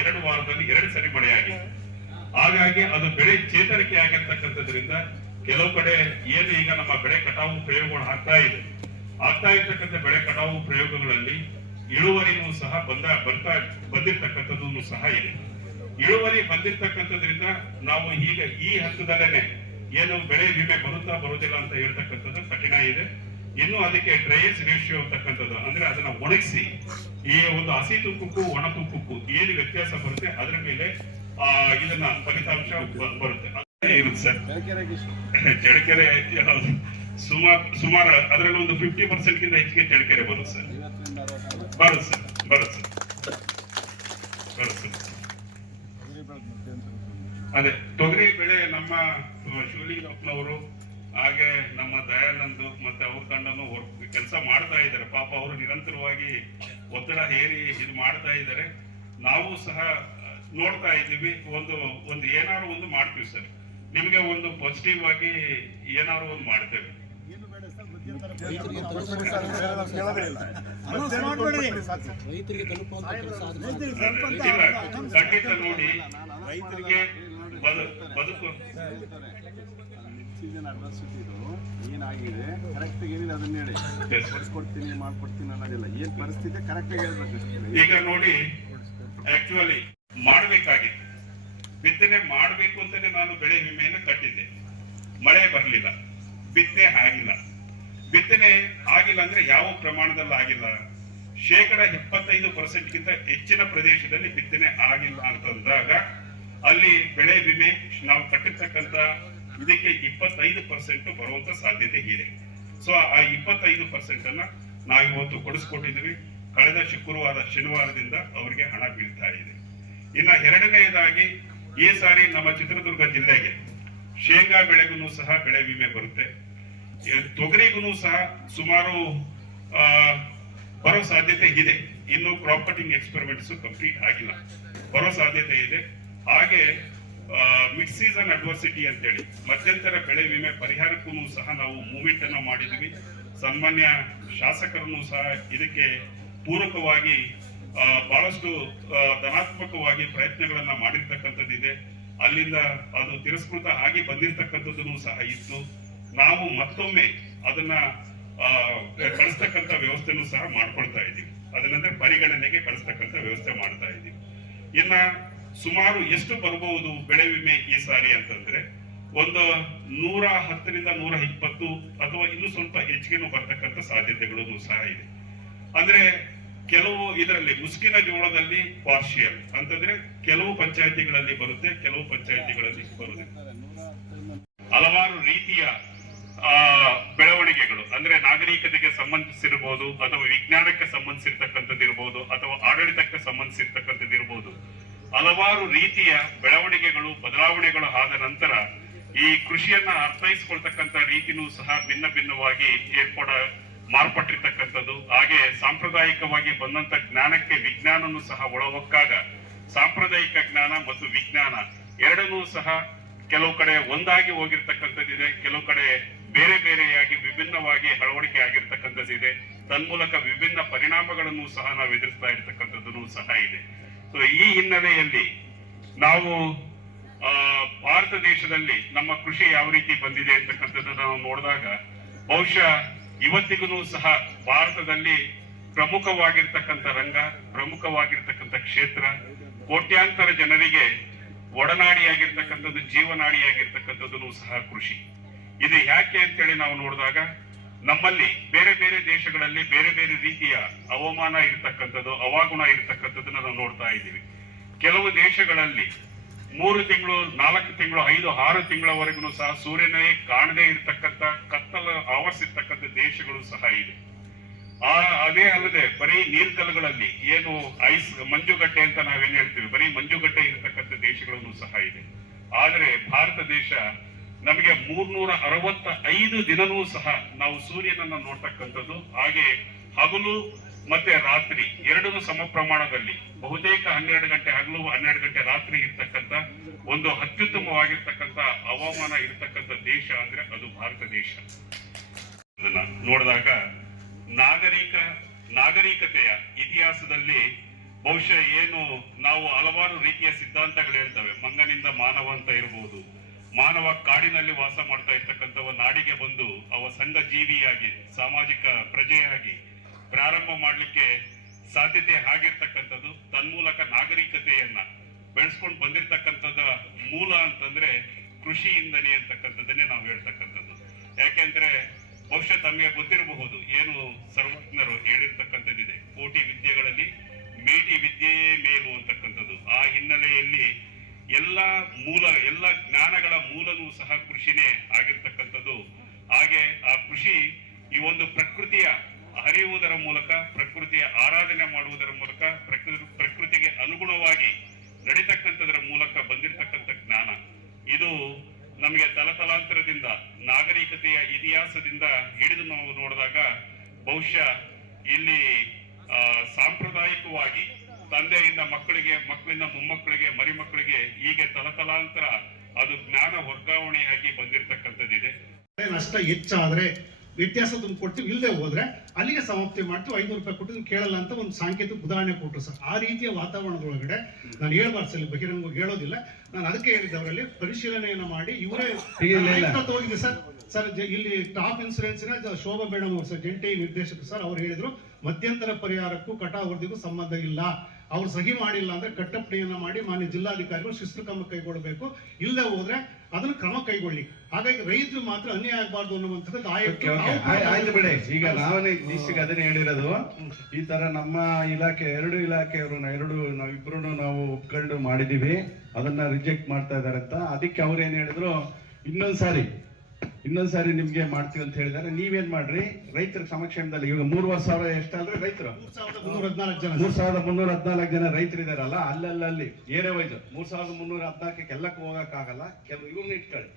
ಎರಡು ವಾರದಲ್ಲಿ ಎರಡು ಸರಿ ಮಳೆ ಆಗಿದೆ ಹಾಗಾಗಿ ಅದು ಬೆಳೆ ಚೇತರಿಕೆ ಆಗಿರ್ತಕ್ಕಂಥದ್ರಿಂದ ಕೆಲವು ಕಡೆ ಏನು ಈಗ ನಮ್ಮ ಬೆಳೆ ಕಟಾವು ಪ್ರಯೋಗಗಳು ಆಗ್ತಾ ಇದೆ. ಆಗ್ತಾ ಇರ್ತಕ್ಕಂಥ ಬೆಳೆ ಕಟಾವು ಪ್ರಯೋಗಗಳಲ್ಲಿ ಇಳುವರಿನೂ ಸಹ ಬಂದ, ಬರ್ತಾ ಬಂದಿರ್ತಕ್ಕಂಥದ್ದು ಸಹ ಇದೆ. ಇಳುವರಿ ಬಂದಿರ್ತಕ್ಕಂಥದ್ರಿಂದ ನಾವು ಈಗ ಈ ಹಂತದಲ್ಲೇನೆ ಏನು ಬೆಳೆ ವಿಮೆ ಬರುತ್ತಾ ಬರುವುದಿಲ್ಲ ಅಂತ ಹೇಳ್ತಕ್ಕಂಥದ್ದು ಕಠಿಣ ಇದೆ. ಇನ್ನು ಅದಕ್ಕೆ ಡ್ರೈಯೇಜ್ ರೇಷಿಯೋ ಅಂತಕ್ಕಂಥದ್ದು, ಅಂದ್ರೆ ಅದನ್ನ ಒಣಗಿಸಿ, ಈ ಒಂದು ಹಸಿ ತುಕ್ಕಕ್ಕೂ ಒಣ ತುಕ್ಕಕ್ಕೂ ಏನು ವ್ಯತ್ಯಾಸ ಬರುತ್ತೆ, ಅದರ ಮೇಲೆ, ಆ, ಇದನ್ನ ಫಲಿತಾಂಶ ಬರುತ್ತೆ. ಅದೇ ಇರುತ್ತೆ. ಸರ್ ಚಳ್ಳಕೆರೆ ಯಾವ್ದು? ಸುಮಾರು ಸುಮಾರು ಅದರಲ್ಲಿ ಒಂದು ಫಿಫ್ಟಿ ಪರ್ಸೆಂಟ್ ಗಿಂತ ಹೆಚ್ಚಿಗೆ ಚಳ್ಳಕೆರೆ ಬರುತ್ತೆ ಸರ್. ಬರುತ್ತೆ ಸರ್ ಬರುತ್ತೆ ಸರ್. ಬರುತ್ತೆ ಸರ್. ಅದೇ ತೊಗರಿ ಬೆಳೆ ನಮ್ಮ ಶಿವಲಿಂಗಪ್ಪನವರು ಹಾಗೆ ನಮ್ಮ ದಯಾನಂದ್ ಮತ್ತೆ ಅವ್ರ ತಂಡನು ಕೆಲಸ ಮಾಡ್ತಾ ಇದ್ದಾರೆ. ಪಾಪ ಅವರು ನಿರಂತರವಾಗಿ ಒತ್ತಡ ಹೇರಿ ಇದು ಮಾಡ್ತಾ ಇದ್ದಾರೆ. ನಾವು ಸಹ ನೋಡ್ತಾ ಇದ್ದೀವಿ. ಒಂದು ಒಂದು ಏನಾದ್ರು ಒಂದು ಮಾಡ್ತೀವಿ ಸರ್. ನಿಮ್ಗೆ ಒಂದು ಪಾಸಿಟಿವ್ ಆಗಿ ಏನಾದ್ರು ಒಂದು ಮಾಡ್ತೇವೆ. ಖಂಡಿತ ನೋಡಿ ರೈತರಿಗೆ ಬದುಕು. ಏನಾಗಿದೆ? ಕರೆಕ್ಟ್ ಏನಿದೆ ಅದನ್ನ ಹೇಳಿ. ಕೊಡ್ತೀನಿ ಮಾಡ್ಕೊಡ್ತೀನಿ ಅನ್ನೋದಿಲ್ಲ. ಏನ್ ಪರಿಸ್ಥಿತಿ? ಕರೆಕ್ಟ್ ಆಗಿ ಹೇಳ್ಬೇಕು ಈಗ ನೋಡಿ ಆಕ್ಚುಲಿ ಮಾಡಬೇಕಾಗಿತ್ತು. ಬಿತ್ತನೆ ಮಾಡಬೇಕು ಅಂತಾನೆ ನಾನು ಬೆಳೆ ವಿಮೆಯನ್ನು ಕಟ್ಟಿದ್ದೆ. ಮಳೆ ಬರಲಿಲ್ಲ, ಬಿತ್ತನೆ ಆಗಿಲ್ಲ. ಬಿತ್ತನೆ ಆಗಿಲ್ಲ ಅಂದ್ರೆ ಯಾವ ಪ್ರಮಾಣದಲ್ಲಿ ಆಗಿಲ್ಲ? ಶೇಕಡ ಎಪ್ಪತ್ತೈದು ಪರ್ಸೆಂಟ್ಗಿಂತ ಹೆಚ್ಚಿನ ಪ್ರದೇಶದಲ್ಲಿ ಬಿತ್ತನೆ ಆಗಿಲ್ಲ ಅಂತಂದಾಗ ಅಲ್ಲಿ ಬೆಳೆ ವಿಮೆ ನಾವು ಕಟ್ಟಿರ್ತಕ್ಕಂತ ಇದಕ್ಕೆ ಇಪ್ಪತ್ತೈದು ಪರ್ಸೆಂಟ್ ಬರುವಂತ ಸಾಧ್ಯತೆ ಇದೆ. ಸೊ ಆ ಇಪ್ಪತ್ತೈದು ಪರ್ಸೆಂಟ್ ಅನ್ನ ನಾವಿವತ್ತು ಕೊಡಿಸ್ಕೊಟ್ಟಿದ್ವಿ ಕಳೆದ ಶುಕ್ರವಾರ, ಶನಿವಾರದಿಂದ ಅವರಿಗೆ ಹಣ ಬೀಳ್ತಾ ಇದೆ. ಇನ್ನ ಎರಡನೆಯದಾಗಿ ಈ ಸಾರಿ ನಮ್ಮ ಚಿತ್ರದುರ್ಗ ಜಿಲ್ಲೆಗೆ ಶೇಂಗಾ ಬೆಳೆಗೂ ಸಹ ಬೆಳೆ ವಿಮೆ ಬರುತ್ತೆ. ತೊಗರಿಗೂ ಸಹ ಸುಮಾರು ಬರೋ ಸಾಧ್ಯತೆ ಇದೆ. ಇನ್ನು ಕ್ರಾಪ್ ಕಟಿಂಗ್ ಎಕ್ಸ್ಪೆರಿಮೆಂಟ್ಸ್ ಕಂಪ್ಲೀಟ್ ಆಗಿಲ್ಲ. ಬರೋ ಸಾಧ್ಯತೆ ಇದೆ. ಹಾಗೆ ಮಿಡ್ ಸೀಸನ್ ಅಡ್ವರ್ಸಿಟಿ ಅಂತೇಳಿ ಮಧ್ಯಂತರ ಬೆಳೆ ವಿಮೆ ಪರಿಹಾರಕ್ಕೂ ಸಹ ನಾವು ಮೂವ್ಮೆಂಟ್ ಅನ್ನು ಮಾಡಿದ್ವಿ. ಸನ್ಮಾನ್ಯ ಶಾಸಕರನ್ನು ಸಹ ಇದಕ್ಕೆ ಪೂರಕವಾಗಿ ಬಹಳಷ್ಟು ಧನಾತ್ಮಕವಾಗಿ ಪ್ರಯತ್ನಗಳನ್ನ ಮಾಡಿರ್ತಕ್ಕಂಥದ್ದಿದೆ ಅಲ್ಲಿಂದ ಅದು ತಿರಸ್ಕೃತ ಆಗಿ ಬಂದಿರತಕ್ಕಂಥದ್ದು ಸಹ ಇತ್ತು. ನಾವು ಮತ್ತೊಮ್ಮೆ ಅದನ್ನ ಕಳಿಸ್ತಕ್ಕಂಥ ವ್ಯವಸ್ಥೆನೂ ಸಹ ಮಾಡ್ಕೊಳ್ತಾ ಇದ್ದೀವಿ. ಅದನ್ನಂದ್ರೆ ಪರಿಗಣನೆಗೆ ಕಳಿಸ್ತಕ್ಕಂಥ ವ್ಯವಸ್ಥೆ ಮಾಡ್ತಾ ಇದ್ದೀವಿ. ಇನ್ನ ಸುಮಾರು ಎಷ್ಟು ಬರಬಹುದು ಬೆಳೆ ವಿಮೆ ಈ ಸಾರಿ ಅಂತಂದ್ರೆ, ಒಂದು ನೂರ ಹತ್ತರಿಂದ ನೂರ ಇಪ್ಪತ್ತು ಅಥವಾ ಇನ್ನೂ ಸ್ವಲ್ಪ ಹೆಚ್ಚಿಗೆನೂ ಬರ್ತಕ್ಕಂಥ ಸಾಧ್ಯತೆಗಳು ಸಹ ಇದೆ. ಅಂದ್ರೆ ಕೆಲವು ಇದರಲ್ಲಿ ಮುಸ್ಕಿನ ಜೋಳದಲ್ಲಿ ಪಾರ್ಶಿಯಲ್ ಅಂತಂದ್ರೆ ಕೆಲವು ಪಂಚಾಯಿತಿಗಳಲ್ಲಿ ಬರುತ್ತೆ, ಕೆಲವು ಪಂಚಾಯಿತಿಗಳಲ್ಲಿ ಬರುತ್ತೆ ಹಲವಾರು ರೀತಿಯ ಬೆಳವಣಿಗೆಗಳು. ಅಂದ್ರೆ ನಾಗರಿಕತೆಗೆ ಸಂಬಂಧಿಸಿರಬಹುದು ಅಥವಾ ವಿಜ್ಞಾನಕ್ಕೆ ಸಂಬಂಧಿಸಿರ್ತಕ್ಕಂಥದ್ದಿರಬಹುದು ಅಥವಾ ಆಡಳಿತಕ್ಕೆ ಸಂಬಂಧಿಸಿರ್ತಕ್ಕಂಥದ್ದಿರಬಹುದು ಹಲವಾರು ರೀತಿಯ ಬೆಳವಣಿಗೆಗಳು, ಬದಲಾವಣೆಗಳು ಆದ ನಂತರ ಈ ಕೃಷಿಯನ್ನ ಅರ್ಥೈಸ್ಕೊಳ್ತಕ್ಕಂಥ ರೀತಿನೂ ಸಹ ಭಿನ್ನ ಭಿನ್ನವಾಗಿ ಏರ್ಪಡ ಮಾರ್ಪಟ್ಟಿರ್ತಕ್ಕಂಥದ್ದು. ಹಾಗೆ ಸಾಂಪ್ರದಾಯಿಕವಾಗಿ ಬಂದಂತ ಜ್ಞಾನಕ್ಕೆ ವಿಜ್ಞಾನನೂ ಸಹ ಒಳಹೊಕ್ಕಾಗ ಸಾಂಪ್ರದಾಯಿಕ ಜ್ಞಾನ ಮತ್ತು ವಿಜ್ಞಾನ ಎರಡನ್ನೂ ಸಹ ಕೆಲವು ಕಡೆ ಒಂದಾಗಿ ಹೋಗಿರ್ತಕ್ಕಂಥದ್ದಿದೆ. ಕೆಲವು ಕಡೆ ಬೇರೆ ಬೇರೆಯಾಗಿ ವಿಭಿನ್ನವಾಗಿ ಅಳವಡಿಕೆ ಆಗಿರ್ತಕ್ಕಂಥದ್ದಿದೆ. ತನ್ಮೂಲಕ ವಿಭಿನ್ನ ಪರಿಣಾಮಗಳನ್ನು ಸಹ ನಾವು ಎದುರಿಸ್ತಾ ಇರ್ತಕ್ಕಂಥದ್ದು ಸಹ ಇದೆ. ಸೊ ಈ ಹಿನ್ನೆಲೆಯಲ್ಲಿ ನಾವು ಆ, ಭಾರತ ದೇಶದಲ್ಲಿ ನಮ್ಮ ಕೃಷಿ ಯಾವ ರೀತಿ ಬಂದಿದೆ ಅಂತಕ್ಕಂಥದ್ದನ್ನ ನಾವು ನೋಡಿದಾಗ ಬಹುಶಃ ಇವತ್ತಿಗೂ ಸಹ ಭಾರತದಲ್ಲಿ ಪ್ರಮುಖವಾಗಿರ್ತಕ್ಕಂಥ ರಂಗ, ಪ್ರಮುಖವಾಗಿರ್ತಕ್ಕಂಥ ಕ್ಷೇತ್ರ, ಕೋಟ್ಯಾಂತರ ಜನರಿಗೆ ಒಡನಾಡಿಯಾಗಿರ್ತಕ್ಕಂಥದ್ದು ಜೀವನಾಡಿಯಾಗಿರ್ತಕ್ಕಂಥದ್ದು ಸಹ ಕೃಷಿ. ಇದು ಯಾಕೆ ಅಂತೇಳಿ ನಾವು ನೋಡಿದಾಗ, ನಮ್ಮಲ್ಲಿ ಬೇರೆ ಬೇರೆ ದೇಶಗಳಲ್ಲಿ ಬೇರೆ ಬೇರೆ ರೀತಿಯ ಅವಮಾನ ಇರತಕ್ಕಂಥದ್ದು ಅವಾಗುಣ ಇರತಕ್ಕಂಥದ್ದನ್ನ ನಾವು ನೋಡ್ತಾ ಇದ್ದೀವಿ. ಕೆಲವು ದೇಶಗಳಲ್ಲಿ ಮೂರು ತಿಂಗಳು, ನಾಲ್ಕು ತಿಂಗಳು, ಐದು, ಆರು ತಿಂಗಳವರೆಗೂ ಸಹ ಸೂರ್ಯನೇ ಕಾಣದೇ ಇರತಕ್ಕಂತ ಕತ್ತಲ ಆವರಿಸಿರ್ತಕ್ಕಂಥ ದೇಶಗಳು ಸಹ ಇದೆ. ಆ, ಅದೇ ಅಲ್ಲದೆ ಬರೀ ನೀರ್ಕಲ್ಗಳಲ್ಲಿ ಏನು ಐಸ್, ಮಂಜುಗಡ್ಡೆ ಅಂತ ನಾವೇನ್ ಹೇಳ್ತೀವಿ, ಬರೀ ಮಂಜುಗಡ್ಡೆ ಇರತಕ್ಕಂಥ ದೇಶಗಳನ್ನು ಸಹ ಇದೆ. ಆದರೆ ಭಾರತ ದೇಶ ನಮಗೆ ಮೂರ್ನೂರ ಅರವತ್ತ ಐದು ದಿನನೂ ಸಹ ನಾವು ಸೂರ್ಯನನ್ನ ನೋಡ್ತಕ್ಕಂಥದ್ದು. ಹಾಗೆ ಹಗಲು ಮತ್ತೆ ರಾತ್ರಿ ಎರಡೂ ಸಮ ಪ್ರಮಾಣದಲ್ಲಿ ಬಹುತೇಕ ಹನ್ನೆರಡು ಗಂಟೆ ಹಗಲು ಹನ್ನೆರಡು ಗಂಟೆ ರಾತ್ರಿ ಇರ್ತಕ್ಕಂಥ ಒಂದು ಅತ್ಯುತ್ತಮವಾಗಿರ್ತಕ್ಕಂಥ ಹವಾಮಾನ ಇರತಕ್ಕಂಥ ದೇಶ ಅಂದ್ರೆ ಅದು ಭಾರತ ದೇಶ. ಅದನ್ನ ನೋಡಿದಾಗ ನಾಗರಿಕ ನಾಗರಿಕತೆಯ ಇತಿಹಾಸದಲ್ಲಿ ಬಹುಶಃ ಏನು ನಾವು ಹಲವಾರು ರೀತಿಯ ಸಿದ್ಧಾಂತಗಳು ಹೇಳ್ತವೆ. ಮಂಗನಿಂದ ಮಾನವ ಅಂತ ಇರಬಹುದು ಮಾನವ ಕಾಡಿನಲ್ಲಿ ವಾಸ ಮಾಡ್ತಾ ಇರ್ತಕ್ಕಂಥವ ನಾಡಿಗೆ ಬಂದು ಅವ ಸಂಘ ಜೀವಿಯಾಗಿ ಸಾಮಾಜಿಕ ಪ್ರಜೆಯಾಗಿ ಪ್ರಾರಂಭ ಮಾಡಲಿಕ್ಕೆ ಸಾಧ್ಯತೆ ಆಗಿರ್ತಕ್ಕಂಥದ್ದು, ತನ್ಮೂಲಕ ನಾಗರಿಕತೆಯನ್ನ ಬೆಳೆಸ್ಕೊಂಡು ಬಂದಿರತಕ್ಕಂಥದ ಮೂಲ ಅಂತಂದ್ರೆ ಕೃಷಿಯಿಂದನೇ ಅಂತಕ್ಕಂಥದ್ದನ್ನೇ ನಾವು ಹೇಳ್ತಕ್ಕಂಥದ್ದು. ಯಾಕೆಂದ್ರೆ ಬಹುಶಃ ತಮಗೆ ಗೊತ್ತಿರಬಹುದು, ಏನು ಸರ್ವಜ್ಞರು ಹೇಳಿರ್ತಕ್ಕಂಥದ್ದಿದೆ. ಕೋಟಿ ವಿದ್ಯೆಗಳಲ್ಲಿ ಮೇಟಿ ವಿದ್ಯೆಯೇ ಮೇಲು ಅಂತಕ್ಕಂಥದ್ದು. ಆ ಹಿನ್ನೆಲೆಯಲ್ಲಿ ಎಲ್ಲ ಮೂಲ, ಎಲ್ಲ ಜ್ಞಾನಗಳ ಮೂಲನೂ ಸಹ ಕೃಷಿನೇ ಆಗಿರ್ತಕ್ಕಂಥದ್ದು. ಹಾಗೆ ಆ ಕೃಷಿ ಈ ಒಂದು ಪ್ರಕೃತಿಯ ಹರಿಯುವುದರ ಮೂಲಕ, ಪ್ರಕೃತಿಯ ಆರಾಧನೆ ಮಾಡುವುದರ ಮೂಲಕ ಪ್ರಕೃತಿ ಪ್ರಕೃತಿಗೆ ಅನುಗುಣವಾಗಿ ನಡೀತಕ್ಕಂಥದ್ರ ಮೂಲಕ ಬಂದಿರತಕ್ಕಂಥ ಜ್ಞಾನ. ಇದು ನಮಗೆ ತಲತಲಾಂತರದಿಂದ, ನಾಗರಿಕತೆಯ ಇತಿಹಾಸದಿಂದ ಹಿಡಿದು ನಾವು ನೋಡಿದಾಗ, ಬಹುಶಃ ಇಲ್ಲಿ ಸಾಂಪ್ರದಾಯಿಕವಾಗಿ ತಂದೆಯಿಂದ ಮಕ್ಕಳಿಗೆ, ಮಕ್ಕಳಿಂದ ಮೊಮ್ಮಕ್ಕಳಿಗೆ, ಮರಿಮಕ್ಕಳಿಗೆ ಹೀಗೆ ತಲತಲಾಂತರ ಅದು ಜ್ಞಾನ ವರ್ಗಾವಣೆಯಾಗಿ ಬಂದಿರತಕ್ಕಂಥದ್ದಿದೆ. ನಷ್ಟ ಹೆಚ್ಚಾದ್ರೆ ವ್ಯತ್ಯಾಸ ತುಂಬ ಕೊಡ್ತೀವಿ. ಇಲ್ಲದೆ ಹೋದ್ರೆ ಅಲ್ಲಿಗೆ ಸಮಾಪ್ತಿ ಮಾಡ್ತೀವಿ. ಐನೂರು ರೂಪಾಯಿ ಕೊಟ್ಟು ಕೇಳಲ್ಲ ಅಂತ ಒಂದು ಸಾಂಕೇತಿಕ ಉದಾಹರಣೆ ಕೊಟ್ಟರು ಸರ್. ಆ ರೀತಿಯ ವಾತಾವರಣದೊಳಗಡೆ ನಾನು ಹೇಳ್ಬಾರ್ದು ಸರ್ ಇಲ್ಲಿ ಬಹಿರಂಗ ಹೇಳೋದಿಲ್ಲ. ನಾನು ಅದಕ್ಕೆ ಹೇಳಿದ್ದವರಲ್ಲಿ ಪರಿಶೀಲನೆಯನ್ನು ಮಾಡಿ. ಇವರೇ ಹೋಗಿದೆ ಸರ್. ಸರ್ ಇಲ್ಲಿ ಟಾಪ್ ಇನ್ಸೂರೆನ್ಸ್ ಶೋಭಾ ಮೇಡಮ್ ಅವರು ಸರ್ ಜಂಟಿ ನಿರ್ದೇಶಕರು ಸರ್ ಅವ್ರು ಹೇಳಿದ್ರು ಮಧ್ಯಂತರ ಪರಿಹಾರಕ್ಕೂ ಕಟಾವರ್ದಿಗೂ ಸಂಬಂಧ ಇಲ್ಲ. ಅವ್ರು ಸಹಿ ಮಾಡಿಲ್ಲ ಅಂದ್ರೆ ಕಟ್ಟಪ್ಪಣೆಯನ್ನ ಮಾಡಿ ಮಾನ್ಯ ಜಿಲ್ಲಾಧಿಕಾರಿಗಳು ಶಿಸ್ತು ಕ್ರಮ ಕೈಗೊಳ್ಳಬೇಕು. ಇಲ್ಲದೆ ಹೋದ್ರೆ ಅದನ್ನು ಕ್ರಮ ಕೈಗೊಳ್ಳಿ. ಹಾಗಾಗಿ ರೈತರು ಮಾತ್ರ ಅನ್ಯಾಯ ಆಗಬಾರ್ದು ಅನ್ನುವಂಥದ್ದು ಆಯ್ತು ಬಿಡಿ. ಈಗ ನಾವೇ ಇಷ್ಟಿಗೆ ಅದನ್ನೇ ಹೇಳಿರೋದು. ಈ ತರ ನಮ್ಮ ಇಲಾಖೆ ಎರಡು ಇಲಾಖೆಯವರು ಎರಡು ನಾವಿಬ್ರು ನಾವು ಒಪ್ಕೊಂಡು ಮಾಡಿದೀವಿ. ಅದನ್ನ ರಿಜೆಕ್ಟ್ ಮಾಡ್ತಾ ಇದಾರೆ ಅಂತ. ಅದಕ್ಕೆ ಅವ್ರು ಏನ್ ಹೇಳಿದ್ರು ಇನ್ನೊಂದ್ಸಾರಿ ಇನ್ನೊಂದ್ಸಾರಿ ನಿಮ್ಗೆ ಮಾಡ್ತೀವಿ ಅಂತ ಹೇಳಿದಾರೆ. ನೀವೇನ್ ಮಾಡ್ರಿ? ರೈತರ ಸಮಕ್ಷಮದಲ್ಲಿ ಇವಾಗ ಮೂರ್ವರ್ ಸಾವಿರ ಎಷ್ಟಾದ್ರೆ ರೈತರು? ಮೂರ್ ಸಾವಿರದ ಮುನ್ನೂರ ಹದಿನಾಲ್ಕು ಜನ. ಮೂರ್ ಸಾವಿರದ ಮುನ್ನೂರ ಹದಿನಾಲ್ಕು ಜನ ರೈತರು ಇದಾರಲ್ಲ ಅಲ್ಲಲ್ಲಿ ಏರೇ ವೈದು ಮೂರ್ ಸಾವಿರದ ಮುನ್ನೂರ ಹದಿನಾಲ್ಕಕ್ಕೆ ಎಲ್ಲಕ್ಕೂ ಹೋಗಕ್ ಆಗಲ್ಲ. ಕೆಲವು ಇವ್ರನ್ನ ಇಟ್ಕೊಳ್ಳಿ.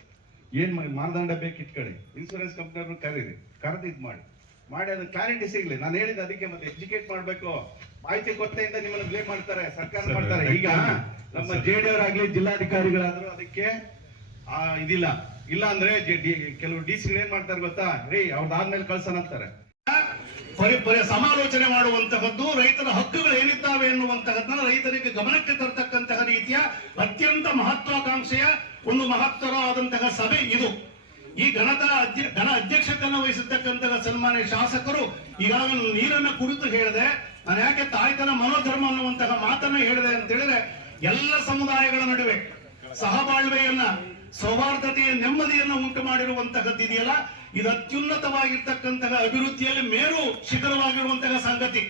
ಏನ್ ಮಾಡಿ ಮಾನದಂಡ ಬೇಕು ಇಟ್ಕೊಳ್ಳಿ. ಇನ್ಸೂರೆನ್ಸ್ ಕಂಪ್ನಿಯವ್ರನ್ನ ಕರೀರಿ. ಕರೆದು ಇದ್ ಮಾಡಿ. ಮಾಡಿ ಅದನ್ನ ಕ್ಲಾರಿಟಿ ಸಿಗ್ಲಿ. ನಾನು ಹೇಳಿದ ಅದಕ್ಕೆ ಮತ್ತೆ ಎಜುಕೇಟ್ ಮಾಡ್ಬೇಕು. ಮಾಹಿತಿ ಕೊರತೆಯಿಂದ ನಿಮ್ಮನ್ನ ಬ್ಲೇಮ್ ಮಾಡ್ತಾರೆ. ಸರ್ಕಾರ ಮಾಡ್ತಾರೆ. ಈಗ ನಮ್ಮ ಜೆ ಡಿ ಅವರಾಗ್ಲಿ ಜಿಲ್ಲಾಧಿಕಾರಿಗಳಾದ್ರೂ ಅದಕ್ಕೆ ಆ ಇದಿಲ್ಲ. ಇಲ್ಲ ಅಂದ್ರೆ ಕೆಲವು ಡಿ ಸಿ ಏನ್ ಮಾಡ್ತಾರೆ ಗೊತ್ತಾ? ರೀ ಅವ್ರದ್ದಾದ್ಮೇಲೆ ಕಳ್ಸೋಣ ಅಂತಾರೆ. ಪರಿ ಸಮಾಲೋಚನೆ ಮಾಡುವಂತಹದ್ದು ರೈತರ ಹಕ್ಕುಗಳು ಏನಿದ್ದಾವೆ ಎನ್ನುವಂತಹದ್ದನ್ನ ರೈತರಿಗೆ ಗಮನಕ್ಕೆ ತರತಕ್ಕಂತಹ ರೀತಿಯ ಅತ್ಯಂತ ಮಹತ್ವಾಕಾಂಕ್ಷೆಯ ಒಂದು ಮಹತ್ತರವಾದಂತಹ ಸಭೆ ಇದು. ಈ ಗಣದ ಅಧ್ಯ ಘನ ಅಧ್ಯಕ್ಷತೆಯನ್ನು ವಹಿಸಿರ್ತಕ್ಕಂತಹ ಸನ್ಮಾನ್ಯ ಶಾಸಕರು ಈಗಾಗಲೇ ನೀರನ್ನ ಕುರಿತು ಹೇಳಿದೆ. ನಾನು ಯಾಕೆ ತಾಯ್ತನ ಮನೋಧರ್ಮ ಅನ್ನುವಂತಹ ಮಾತನ್ನ ಹೇಳಿದೆ ಅಂತ ಹೇಳಿದ್ರೆ, ಎಲ್ಲ ಸಮುದಾಯಗಳ ನಡುವೆ ಸಹಬಾಳ್ವೆಯನ್ನ ಸೌಹಾರ್ದತೆಯ ನೆಮ್ಮದಿಯನ್ನು ಉಂಟು ಮಾಡಿರುವಂತಹದ್ದು ಇದೆಯಲ್ಲ ಇದು ಅತ್ಯುನ್ನತವಾಗಿರ್ತಕ್ಕಂತಹ ಅಭಿವೃದ್ಧಿಯಲ್ಲಿ ಮೇರು ಶಿಖರವಾಗಿರುವಂತಹ ಸಂಗತಿ.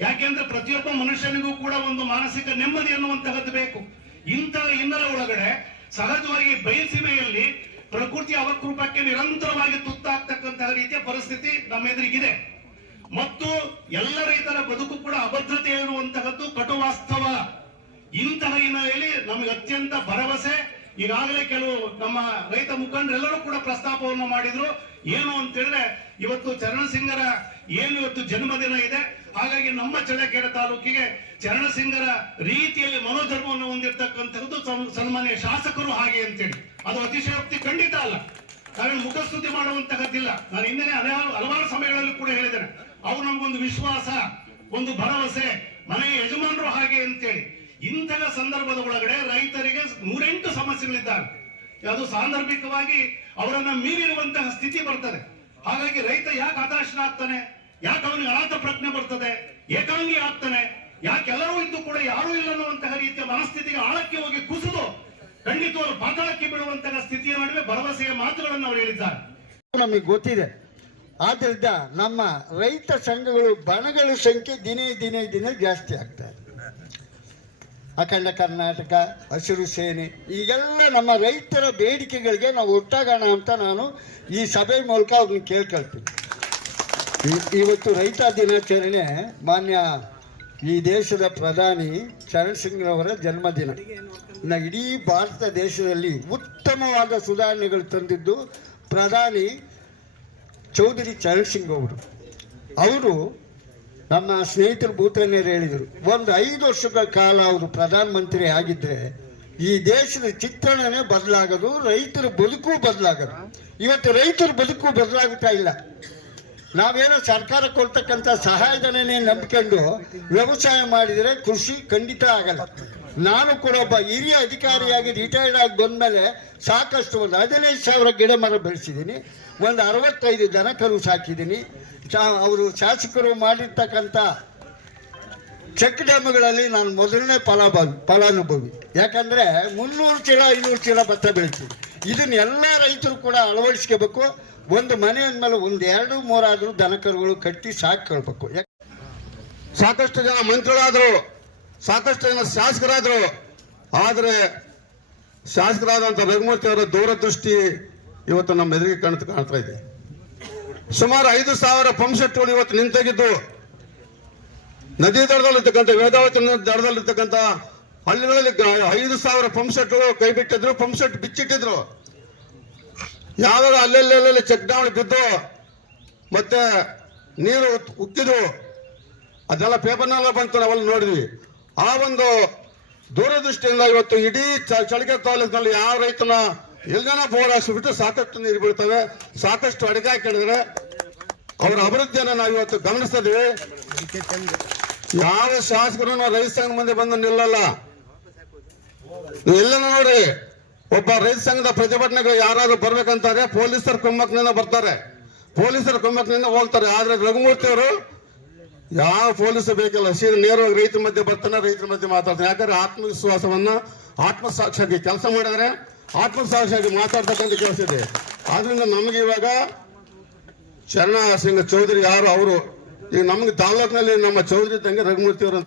ಯಾಕೆಂದ್ರೆ ಪ್ರತಿಯೊಬ್ಬ ಮನುಷ್ಯನಿಗೂ ಕೂಡ ಒಂದು ಮಾನಸಿಕ ನೆಮ್ಮದಿ ಅನ್ನುವಂತಹದ್ದು ಬೇಕು. ಇಂತಹ ಹಿನ್ನೆಲೆ ಒಳಗಡೆ ಸಹಜವಾಗಿ ಬಯಸಿಮೆಯಲ್ಲಿ ಪ್ರಕೃತಿ ಅವಕೃಪಕ್ಕೆ ನಿರಂತರವಾಗಿ ತುತ್ತಾಗ್ತಕ್ಕಂತಹ ರೀತಿಯ ಪರಿಸ್ಥಿತಿ ನಮ್ಮ ಎದುರಿಗಿದೆ. ಮತ್ತು ಎಲ್ಲ ರೈತರ ಬದುಕು ಕೂಡ ಅಭದ್ರತೆ ಇರುವಂತಹದ್ದು ಕಟು ವಾಸ್ತವ ಇಂತಹ ಹಿನ್ನೆಲೆಯಲ್ಲಿ ನಮಗೆ ಅತ್ಯಂತ ಭರವಸೆ ಈಗಾಗಲೇ ಕೆಲವು ನಮ್ಮ ರೈತ ಮುಖಂಡರೆಲ್ಲರೂ ಕೂಡ ಪ್ರಸ್ತಾಪವನ್ನು ಮಾಡಿದ್ರು. ಏನು ಅಂತ ಹೇಳಿದ್ರೆ ಇವತ್ತು ಚರಣಸಿಂಗರ ಏನು ಇವತ್ತು ಜನ್ಮದಿನ ಇದೆ, ಹಾಗಾಗಿ ನಮ್ಮ ಚಳ್ಳಕೆರೆ ತಾಲೂಕಿಗೆ ಚರಣಸಿಂಗರ ರೀತಿಯಲ್ಲಿ ಮನೋಧರ್ಮವನ್ನು ಹೊಂದಿರತಕ್ಕಂಥದ್ದು ಸನ್- ಸನ್ಮಾನ್ಯ ಶಾಸಕರು ಹಾಗೆ ಅಂತೇಳಿ. ಅದು ಅತಿಶಯೋಕ್ತಿ ಖಂಡಿತ ಅಲ್ಲ. ನಾವೇನು ಮುಖಸ್ತುತಿ ಮಾಡುವಂತಹದ್ದಿಲ್ಲ ನಾನು ಹಿಂದೆ ಹಲವಾರು ಹಲವಾರು ಸಮಯಗಳಲ್ಲಿ ಕೂಡ ಹೇಳಿದ್ದೇನೆ. ಅವ್ರು ನಮ್ಗೊಂದು ವಿಶ್ವಾಸ, ಒಂದು ಭರವಸೆ, ಮನೆಯ ಯಜಮಾನರು ಹಾಗೆ ಅಂತೇಳಿ. ಇಂತಹ ಸಂದರ್ಭದ ಒಳಗಡೆ ರೈತರಿಗೆ ನೂರೆಂಟು ಸಮಸ್ಯೆಗಳಿದ್ದಾವೆ. ಅದು ಸಾಂದರ್ಭಿಕವಾಗಿ ಅವರನ್ನ ಮೀರಿರುವಂತಹ ಸ್ಥಿತಿ ಬರ್ತದೆ. ಹಾಗಾಗಿ ರೈತ ಯಾಕೆ ಹತಾಶನಾಗ್ತಾನೆ ಯಾಕೆ ಅವನಿಗೆ ಅನಾಥ ಪ್ರಜ್ಞೆ ಬರ್ತದೆ? ಏಕಾಂಗಿ ಆಗ್ತಾನೆ? ಯಾಕೆ ಎಲ್ಲರೂ ಇದ್ದು ಕೂಡ ಯಾರೂ ಇಲ್ಲ ಅನ್ನುವಂತಹ ರೀತಿಯ ಮನಸ್ಥಿತಿಗೆ ಆಳಕ್ಕೆ ಹೋಗಿ ಕುಸಿದು ಖಂಡಿತವಾಗ್ಲೂ ಪಾತಾಳಕ್ಕೆ ಬೀಳುವಂತಹ ಸ್ಥಿತಿಯ ನಡುವೆ ಭರವಸೆಯ ಮಾತುಗಳನ್ನು ಅವರು ಹೇಳಿದ್ದಾರೆ. ನಮಗೆ ಗೊತ್ತಿದೆ. ಆದ್ದರಿಂದ ನಮ್ಮ ರೈತ ಸಂಘಗಳು ಬಣಗಳ ಸಂಖ್ಯೆ ದಿನೇ ದಿನೇ ದಿನೇ ಜಾಸ್ತಿ ಆಗ್ತಾ ಅಖಂಡ ಕರ್ನಾಟಕ, ಹಸಿರು ಸೇನೆ, ಈಗೆಲ್ಲ ನಮ್ಮ ರೈತರ ಬೇಡಿಕೆಗಳಿಗೆ ನಾವು ಒಟ್ಟಾಗೋಣ ಅಂತ ನಾನು ಈ ಸಭೆ ಮೂಲಕ ಅವ್ರನ್ನ ಕೇಳ್ಕೊಳ್ತೀನಿ. ಇವತ್ತು ರೈತ ದಿನಾಚರಣೆ ಮಾನ್ಯ ಈ ದೇಶದ ಪ್ರಧಾನಿ ಚರಣ್ ಸಿಂಗ್ರವರ ಜನ್ಮದಿನ. ಇನ್ನು ಇಡೀ ಭಾರತ ದೇಶದಲ್ಲಿ ಉತ್ತಮವಾದ ಸುಧಾರಣೆಗಳು ತಂದಿದ್ದು ಪ್ರಧಾನಿ ಚೌಧರಿ ಚರಣ್ ಸಿಂಗ್ ಅವರು. ಅವರು ನಮ್ಮ ಸ್ನೇಹಿತರು ಭೂತನೇರು ಹೇಳಿದರು, ಒಂದು ಐದು ವರ್ಷಗಳ ಕಾಲ ಅವರು ಪ್ರಧಾನಮಂತ್ರಿ ಆಗಿದ್ರೆ ಈ ದೇಶದ ಚಿತ್ರಣನೇ ಬದಲಾಗದು, ರೈತರ ಬದುಕು ಬದಲಾಗೋದು. ಇವತ್ತು ರೈತರ ಬದುಕು ಬದಲಾಗುತ್ತಾ ಇಲ್ಲ. ನಾವೇನೋ ಸರ್ಕಾರ ಕೊಡ್ತಕ್ಕಂಥ ಸಹಾಯಧನನೇ ನಂಬಿಕೊಂಡು ವ್ಯವಸಾಯ ಮಾಡಿದರೆ ಕೃಷಿ ಖಂಡಿತ ಆಗಲ್ಲ. ನಾನು ಕೂಡ ಒಬ್ಬ ಹಿರಿಯ ಅಧಿಕಾರಿಯಾಗಿ ರಿಟೈರ್ಡ್ ಆಗಿ ಬಂದಮೇಲೆ ಸಾಕಷ್ಟು ಒಂದು ಹದಿನೈದು ಸಾವಿರ ಗಿಡ ಮರ ಬೆಳೆಸಿದ್ದೀನಿ. ಒಂದು ಅರವತ್ತೈದು ದನ ಕರು ಸಾಕಿದ್ದೀನಿ. ಅವರು ಶಾಸಕರು ಮಾಡಿರ್ತಕ್ಕಂಥ ಚೆಕ್ ಡ್ಯಾಮ್ಗಳಲ್ಲಿ ನಾನು ಮೊದಲನೇ ಫಲಾಭಾವಿ ಫಲಾನುಭವಿ. ಯಾಕಂದರೆ ಮುನ್ನೂರು ಚೀಲ ಐನೂರು ಚೀಲ ಭತ್ತ ಬೆಳಿತೀವಿ ಇದನ್ನ ಎಲ್ಲ ರೈತರು ಕೂಡ ಅಳವಡಿಸ್ಕೋಬೇಕು. ಒಂದು ಮನೆ ಅಂದಮೇಲೆ ಒಂದು ಎರಡು ಮೂರಾದರೂ ದನಕರುಗಳು ಕಟ್ಟಿ ಸಾಕೊಳ್ಬೇಕು ಯಾಕೆ ಸಾಕಷ್ಟು ಜನ ಮಂತ್ರಿಗಳಾದ್ರು. ಸಾಕಷ್ಟು ಜನ ಶಾಸಕರಾದ್ರು. ಆದರೆ ಶಾಸಕರಾದಂಥ ರಘುಮೂರ್ತಿ ಅವರ ದೂರದೃಷ್ಟಿ ಇವತ್ತು ನಮ್ಮ ಎದುರಿಗೆ ಕಾಣ್ತಾ ಕಾಣ್ತಾ ಇದೆ. ಸುಮಾರು ಐದು ಸಾವಿರ ಪಂಪ್ಸೆಟ್ಗಳು ಇವತ್ತು ನಿಂತಾಗಿದ್ದು. ನದಿ ದಡದಲ್ಲಿರ್ತಕ್ಕಂಥ ವೇದಾವತಿ ದಡದಲ್ಲಿರ್ತಕ್ಕಂಥ ಹಳ್ಳಿಗಳಲ್ಲಿ ಐದು ಸಾವಿರ ಪಂಪ್ಸೆಟ್ಗಳು ಕೈ ಬಿಟ್ಟಿದ್ರು ಪಂಪ್ಸೆಟ್ ಬಿಚ್ಚಿಟ್ಟಿದ್ರು. ಯಾವಾಗ ಅಲ್ಲಲ್ಲಿ ಚೆಕ್ ಡೌನ್ ಬಿದ್ದು ಮತ್ತೆ ನೀರು ಉಕ್ಕಿದ್ರು ಅದೆಲ್ಲ ಪೇಪರ್ನೆಲ್ಲ ಬಂತು, ನಾವೆಲ್ಲ ನೋಡಿದ್ವಿ. ಆ ಒಂದು ದೂರದೃಷ್ಟಿಯಿಂದ ಇವತ್ತು ಇಡೀ ಚ- ಚಳಿಕೆ ತಾಲೂಕಿನಲ್ಲಿ ಯಾವ ರೈತನ ಎಲ್ಲನ ಬಿಟ್ಟು ಸಾಕಷ್ಟು ನೀರು ಬೀಳ್ತವೆ, ಸಾಕಷ್ಟು ಅಡಿಗೆ ಹಾಕಿದ್ರೆ ಅವರ ಅಭಿವೃದ್ಧಿಯನ್ನು ನಾವು ಇವತ್ತು ಗಮನಿಸ್ತಾ ಯಾವ ಶಾಸಕರು ರೈತ ಸಂಘ ಮುಂದೆ ಬಂದು ನಿಲ್ಲಲ್ಲ. ಎಲ್ಲ ನೋಡಿ, ಒಬ್ಬ ರೈತ ಸಂಘದ ಪ್ರತಿಭಟನೆಗಳು ಯಾರಾದ್ರೂ ಬರ್ಬೇಕಂತಾರೆ, ಪೊಲೀಸರ ಕುಮ್ಮಕ್ನಿಂದ ಬರ್ತಾರೆ. ಪೊಲೀಸರ ಕುಮ್ಮಕ್ನಿಂದ ಹೋಗ್ತಾರೆ. ಆದ್ರೆ ರಘುಮೂರ್ತಿ ಅವರು ಯಾವ ಪೊಲೀಸ್ ಬೇಕಿಲ್ಲ ಸೀದಾ ನೇರವಾಗಿ ರೈತರ ಮಧ್ಯೆ ಬರ್ತಾನೆ, ರೈತರ ಮಧ್ಯೆ ಮಾತಾಡ್ತಾನೆ. ಯಾಕಂದ್ರೆ ಆತ್ಮವಿಶ್ವಾಸವನ್ನ ಆತ್ಮಸಾಕ್ಷಿಯಾಗಿ ಕೆಲಸ ಮಾಡಿದ್ರೆ ಆತ್ಮಸಾಕ್ಷಿಯಾಗಿ ಮಾತಾಡ್ತಕ್ಕಂಥ ಕೆಲಸ ಇದೆ. ಆದ್ರಿಂದ ನಮ್ಗೆ ಇವಾಗ ಶರಣ ಸಿಂಗ್ ಚೌಧರಿ ಯಾರು, ಅವರು ಈಗ ನಮ್ಗೆ ತಾಲೂಕಿನಲ್ಲಿ ನಮ್ಮ ಚೌಧರಿ ತಂಗೆ ರಘುಮೂರ್ತಿ ಅವರು